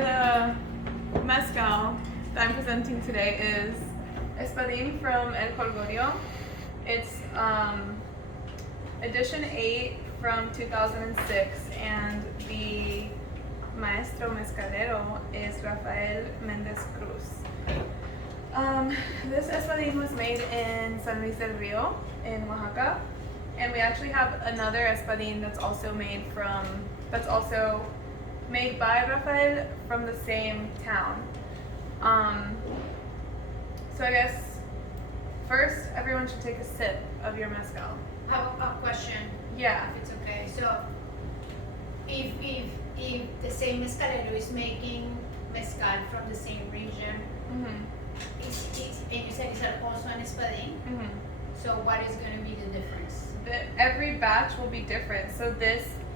the mezcal that I'm presenting today is Espadin from El Jolgorio. It's edition 8 from 2006, and the maestro mezcalero is Rafael Mendez Cruz. This Espadin was made in San Luis del Rio in Oaxaca, and we actually have another Espadin that's also made by Rafael from the same town. So I guess first everyone should take a sip of your mezcal. I have a question. Yeah. If it's okay. So, if the same mezcalero is making mezcal from the same region, Mhm. and you said it's also an espadín. Mhm. So what is going to be the difference? Every batch will be different. So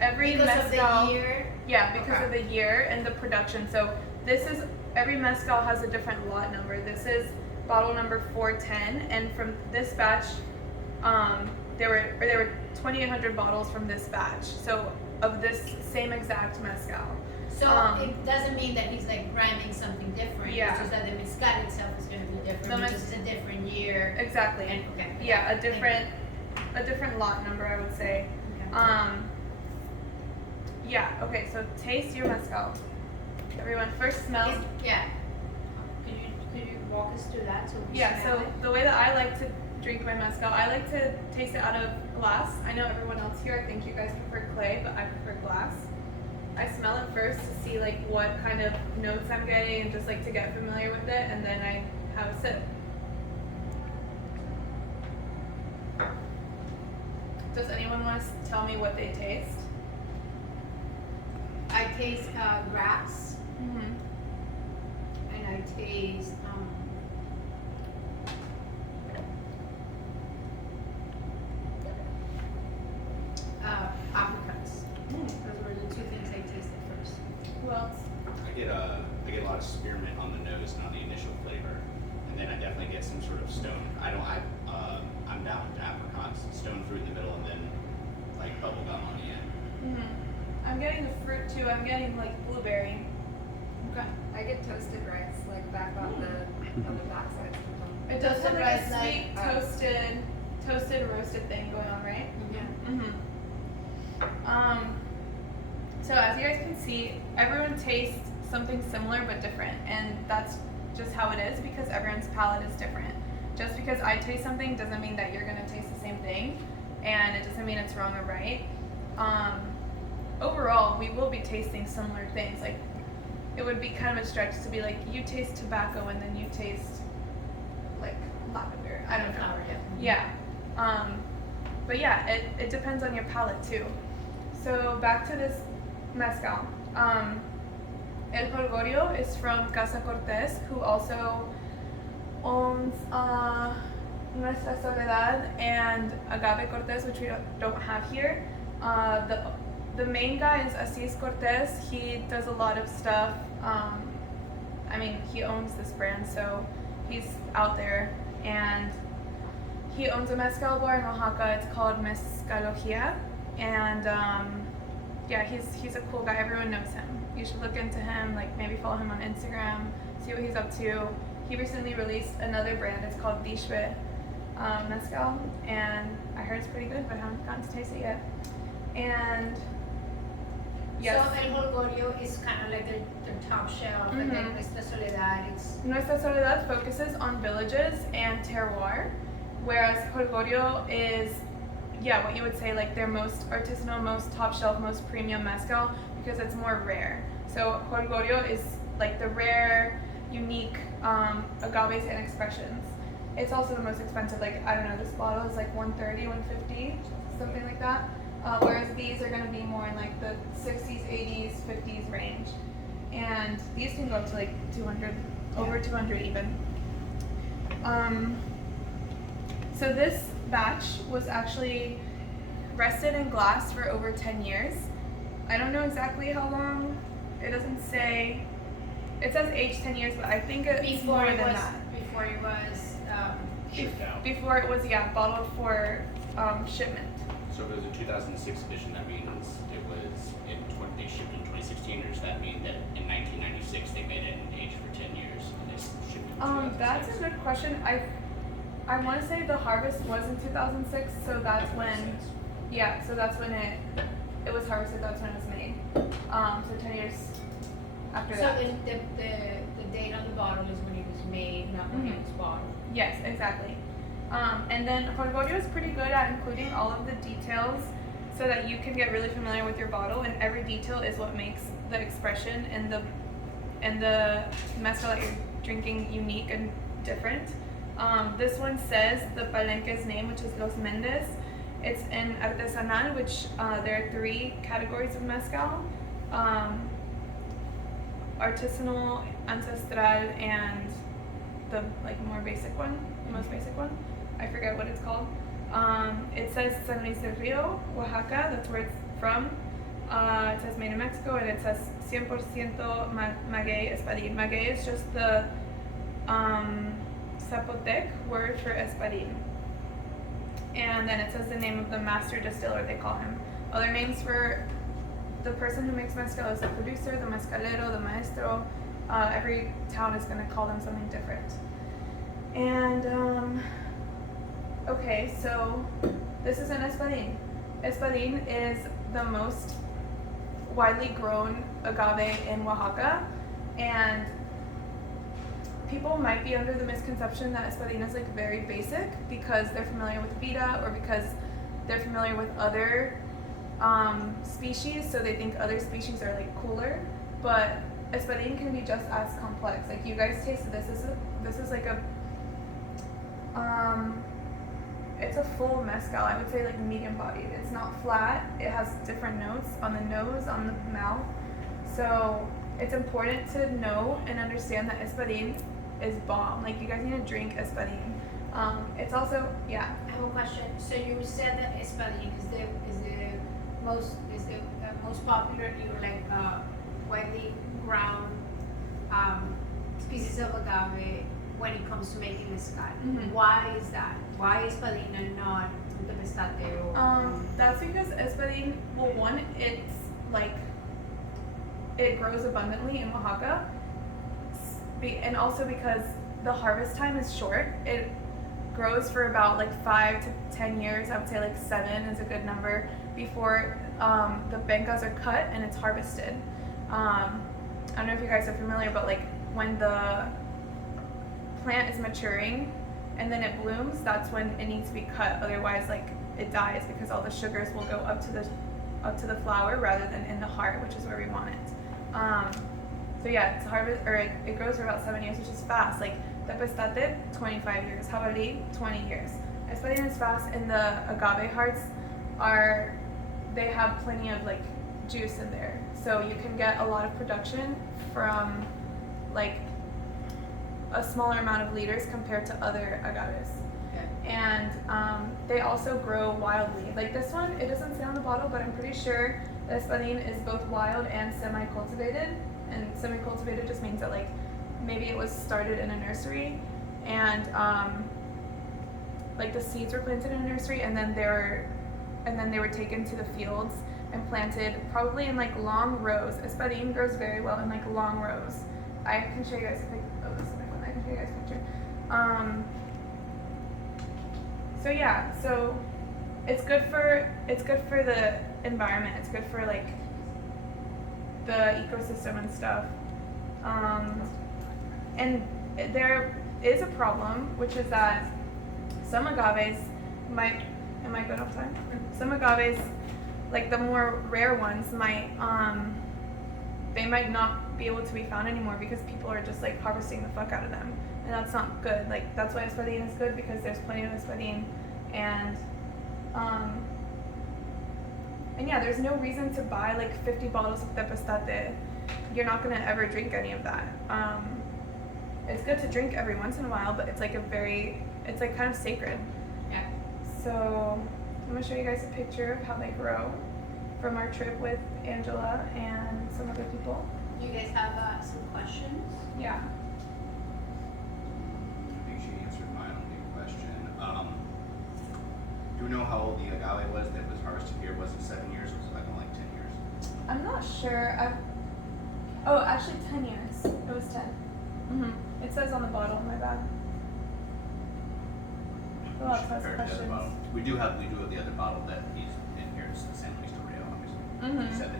every Because mezcal. of the year. Yeah, because Okay. of the year and the production. So every mezcal has a different lot number. This is bottle number 410, and from this batch, there were 2,800 bottles from this batch. So of this same exact mezcal. So it doesn't mean that he's like branding something different. Yeah. It's just that the mezcal itself is going to be different because it's a different year. Exactly. And, okay. Yeah, a different lot number, I would say. Okay. Yeah. Okay. So taste your mezcal. Everyone, first smell. Yeah. Could you walk us through that? So we Yeah, smell so it? the way that I like to drink my mezcal, I like to taste it out of glass. I know everyone else here, I think you guys prefer clay, but I prefer glass. I smell it first to see like what kind of notes I'm getting and just like to get familiar with it, and then I have a sip. Does anyone want to tell me what they taste? I taste grass, Mm-hmm. and I taste apricots. Those were the two things I tasted first. Who else? I get a lot of spearmint on the nose, not the initial flavor, and then I definitely get some sort of stone. I'm down with apricots, stone fruit in the middle, and then like bubble gum on the end. Mm-hmm. I'm getting the fruit too. I'm getting like blueberry. Okay. I get toasted rice, like back on the backside. It does have Toasted like a rice, like, sweet toasted roasted thing going on, right? Yeah. Mm-hmm. So as you guys can see, everyone tastes something similar but different, and that's just how it is because everyone's palate is different. Just because I taste something doesn't mean that you're gonna taste the same thing, and it doesn't mean it's wrong or right. Overall, we will be tasting similar things. Like, it would be kind of a stretch to be like, you taste tobacco and then you taste like lavender. I don't know. Flower, yeah. Yeah. But yeah, it depends on your palate too. So back to this mezcal. El Jolgorio is from Casa Cortez, who also owns Nuestra Soledad and Agave Cortez, which we don't have here. The main guy is Asís Cortez. He does a lot of stuff. He owns this brand, so he's out there, and he owns a mezcal bar in Oaxaca. It's called Mezcalogía, and yeah, he's a cool guy. Everyone knows him. You should look into him, like maybe follow him on Instagram, see what he's up to. He recently released another brand. It's called Dishwe Mezcal, and I heard it's pretty good, but I haven't gotten to taste it yet. And yes. So El Jolgorio is kind of like the top shelf, and then Nuestra Soledad is. Nuestra Soledad focuses on villages and terroir, whereas Jolgorio is, yeah, what you would say like their most artisanal, most top shelf, most premium mezcal because it's more rare. So Jolgorio is like the rare, unique agaves and expressions. It's also the most expensive. Like, I don't know, this bottle is like $130, $150, something like that. Whereas these are going to be more in like the 60s, 80s, 50s range. And these can go up to like 200, over 200 even. So this batch was actually rested in glass for over 10 years. I don't know exactly how long. It doesn't say. It says aged 10 years, but I think it's more than that. Before it was Shipped out. Before it was, yeah, bottled for shipment. So if it was a 2006 edition, that means it was they shipped in 2016, or does that mean that in 1996 That's a good question. I want to say the harvest was in 2006, so that's when, yeah, so that's when it was harvested. That's when it was made. So 10 years after So that. the date on the bottle is when it was made, not when it was bottled. Yes, exactly. And then Jolgorio is pretty good at including all of the details so that you can get really familiar with your bottle, and every detail is what makes the expression and the mezcal that you're drinking unique and different. This one says the palenque's name, which is Los Mendes. It's in artesanal, which there are 3 categories of mezcal. Artisanal, ancestral, and the more basic one, the most basic one. I forget what it's called. It says San Luis del Rio, Oaxaca. That's where it's from. It says made in Mexico, and it says 100% Maguey Espadin. Maguey is just the Zapotec word for Espadin. And then it says the name of the master distiller, they call him. Other names for the person who makes mezcal is the producer, the mezcalero, the maestro. Every town is going to call them something different. And, okay, so this is an Espadin. Espadin is the most widely grown agave in Oaxaca, and people might be under the misconception that Espadin is like very basic because they're familiar with Vida or because they're familiar with other species, so they think other species are like cooler. But Espadin can be just as complex. Like you guys tasted this. This is like a it's a full mezcal. I would say like medium bodied. It's not flat. It has different notes on the nose, on the mouth. So it's important to know and understand that Espadin is bomb. Like you guys need to drink Espadin. It's also, yeah. I have a question. So you said that Espadin is the most popular, widely ground species of agave when it comes to making mezcal. Mhm. Why is that? Why Espadin and not the pestate or? That's because Espadin, well, one, it's like it grows abundantly in Oaxaca, and also because the harvest time is short. It grows for about like 5 to 10 years. I would say like 7 is a good number before the bencas are cut and it's harvested. I don't know if you guys are familiar, but like when the plant is maturing and then it blooms, that's when it needs to be cut. Otherwise, like it dies because all the sugars will go up to the flower rather than in the heart, which is where we want it. So yeah, it's harvest, or it grows for about 7 years, which is fast. Like the pestate, 25 years. Jabalí, 20 years. Espadin is fast, and the agave hearts they have plenty of like juice in there, so you can get a lot of production from like a smaller amount of liters compared to other agaves. Okay. And they also grow wildly. Like this one, it doesn't say on the bottle, but I'm pretty sure that Espadin is both wild and semi-cultivated. And semi-cultivated just means that like maybe it was started in a nursery, and like the seeds were planted in a nursery, and then they were taken to the fields and planted probably in like long rows. Espadin grows very well in like long rows. I can show you guys a picture. Oh, this is my phone. I can show you guys a picture. So yeah, so it's good for the environment. It's good for like the ecosystem and stuff. And there is a problem, which is that some agaves might. Am I good off time? Some agaves, like the more rare ones, they might not be able to be found anymore because people are just like harvesting the fuck out of them, and that's not good. Like that's why Espadin is good, because there's plenty of Espadin, and yeah, there's no reason to buy like 50 bottles of tepestate. You're not gonna ever drink any of that. It's good to drink every once in a while, but it's like kind of sacred. Yeah. So I'm gonna show you guys a picture of how they grow from our trip with Angela and some other people. You guys have some questions? Yeah. I think she answered my only question. Do we know how old the agave was that was harvested here? Was it 7 years, or was it like only like 10 years? I'm not sure. Actually 10 years. It was 10. It says on the bottle, my bad. We Lots should has compare it to the other questions. bottle. We do have the other bottle that he's in here. It's the San Luis de Rio, obviously.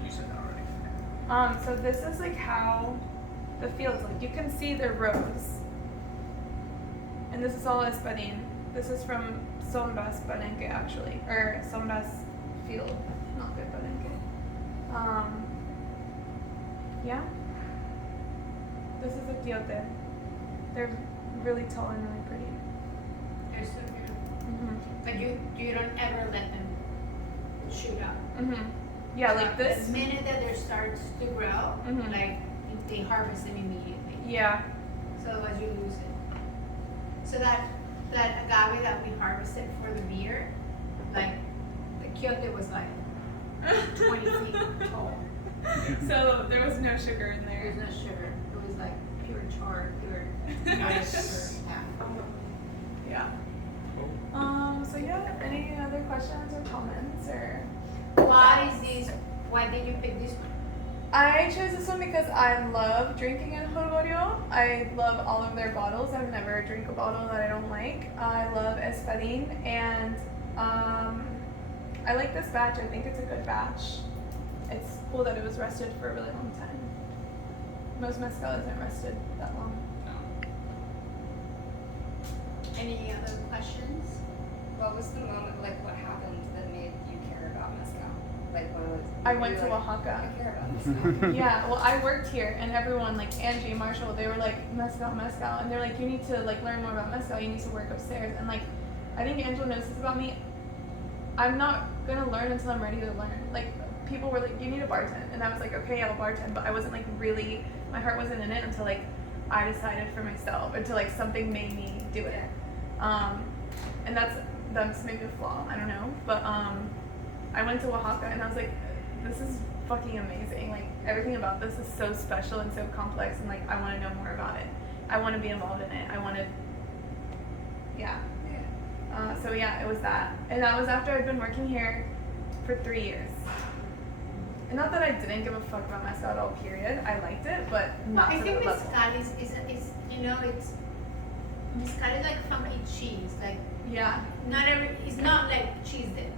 You said that already. So this is like how the field is like. You can see the rows. And this is all Espadin. This is from Sombras Palenque actually. Or Sombras field. Not good Palenque. Yeah. This is a quiote. They're really tall and really pretty. They're so beautiful. But you don't ever let them shoot up. Yeah, So like this. The minute that they starts to grow, like they harvest them immediately. Yeah. So otherwise you lose it. So that agave that we harvested for the beer, like the quiote was like 20 feet tall. So there was no sugar in there. There's no sugar. It was like pure char, pure nice. Yeah. So yeah, any other questions or comments or? Why is this? Why did you pick this one? I chose this one because I love drinking in Jolgorio. I love all of their bottles. I've never drank a bottle that I don't like. I love Espadin, and I like this batch. I think it's a good batch. It's cool that it was rested for a really long time. Most mezcal isn't rested that long. Any other questions? What was the moment, like, what happened that made you care about mezcal? Like, what was? I went you to were like, Oaxaca. I care about mezcal. Yeah, well, I worked here, and everyone, like Angie, Marshall, they were like, mezcal, and they're like, you need to like learn more about mezcal. You need to work upstairs, and like, I think Angela knows this about me. I'm not gonna learn until I'm ready to learn. Like, people were like, you need a bartend, and I was like, okay, I'll bartend, but I wasn't like really, my heart wasn't in it until like I decided for myself, until like something made me do it. And that's maybe a flaw, I don't know, but I went to Oaxaca and I was like, this is fucking amazing. Like, everything about this is so special and so complex, and like, I want to know more about it. I want to be involved in it. I want to, yeah. So yeah, it was that. And that was after I'd been working here for 3 years. And not that I didn't give a fuck about mezcal at all, period. I liked it, but not I to think the level. mezcal is you know, it's mezcal is like funky cheese. Like, Yeah. it's not like cheese dip.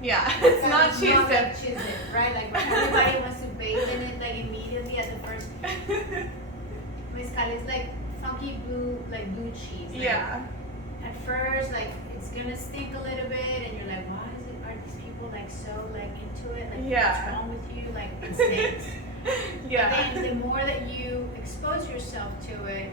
Yeah, it's not cheese Not dip. like cheese dip, right? Like everybody wants to bathe in it like immediately at the first. Mezcal is like funky blue cheese. Like, Yeah. At first, like it's gonna stink a little bit, and you're like, why is it? Are these people like so like into it? Like, Yeah. what's wrong with you? Like, it stinks. Yeah. But then the more that you expose yourself to it,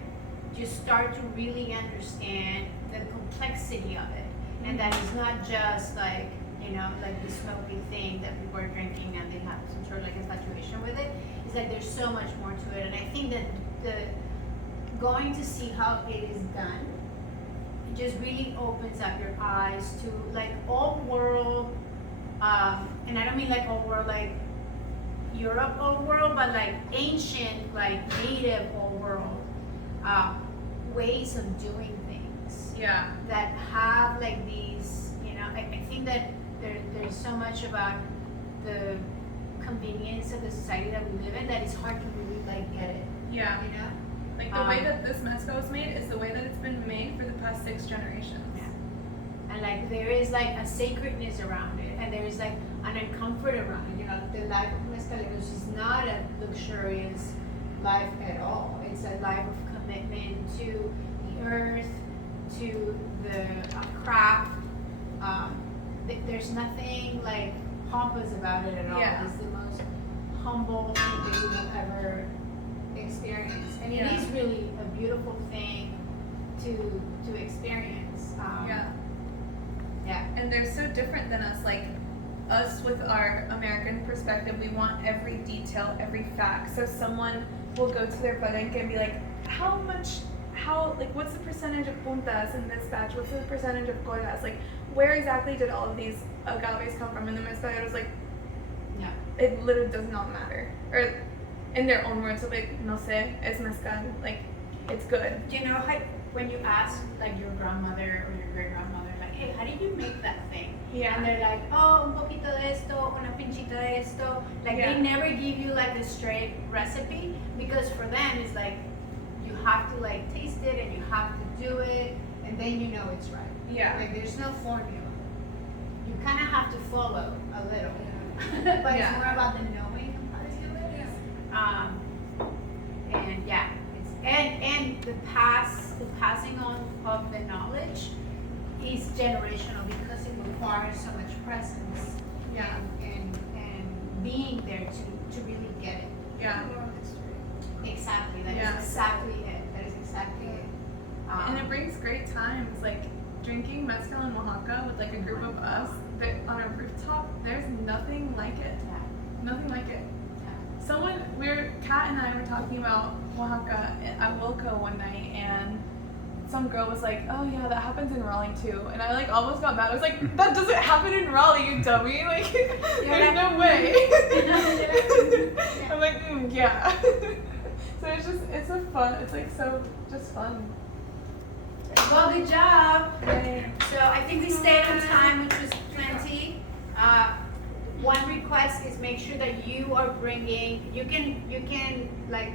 you start to really understand the complexity of it, and that it's not just like, you know, like the smoky thing that people are drinking and they have some sort of like infatuation with it. It's like there's so much more to it, and I think that going to see how it is done, it just really opens up your eyes to like old world, and I don't mean like old world like Europe old world, but like ancient, like native old world ways of doing things Yeah. that have like these, you know, I think that there's so much about the convenience of the society that we live in that it's hard to really like get it, Yeah. you know? Like, the way that this mezcal is made is the way that it's been made for the past 6 generations. Yeah. And like there is like a sacredness around it, and there is like an uncomfort around it. You know, the life of mezcaleros is not a luxurious life at all. It's a life of commitment to the earth, to the craft. There's nothing like pompous about it at all. Yeah. It's the most humble thing that you will ever experience, and Yeah. it is really a beautiful thing to experience. Yeah. Yeah. And they're so different than us. Like, us with our American perspective, we want every detail, every fact. So someone will go to their palenque and be like, what's the percentage of puntas in this batch? What's the percentage of colas? Like, where exactly did all of these agaves come from? And the mezcaleros, like, Yeah. it literally does not matter. Or in their own words, so like, no sé, es mezcal. Like, it's good. You know how when you ask like your grandmother or your great grandmother, like, hey, how did you make that thing? Yeah. And they're like, oh, un poquito de esto, una pinchita de esto. Like Yeah. they never give you like a straight recipe, because for them it's like you have to like taste it and you have to do it, and then you know it's right. Yeah. Like there's no formula. You kind of have to follow a little, but Yeah. it's more about the knowing of how to do it. And yeah, it's and the passing on of the knowledge is generational because it requires so much presence. Yeah. And being there to really get it. Yeah. Oral history. Exactly. That is Yeah. exactly it. That is exactly it. And it brings great times, like drinking mezcal in Oaxaca with like a group of us on a rooftop. There's nothing like it. Yeah. Nothing like it. Yeah. Kat and I were talking about Oaxaca at Wilco one night, and some girl was like, "Oh yeah, that happens in Raleigh too," and I like almost got mad. I was like, "That doesn't happen in Raleigh, you dummy! Like, there's no way." I'm like, yeah. So it's a fun. It's like so just fun. Well, good job. So I think we stayed on time, which was plenty. One request is make sure that you are bringing. You can like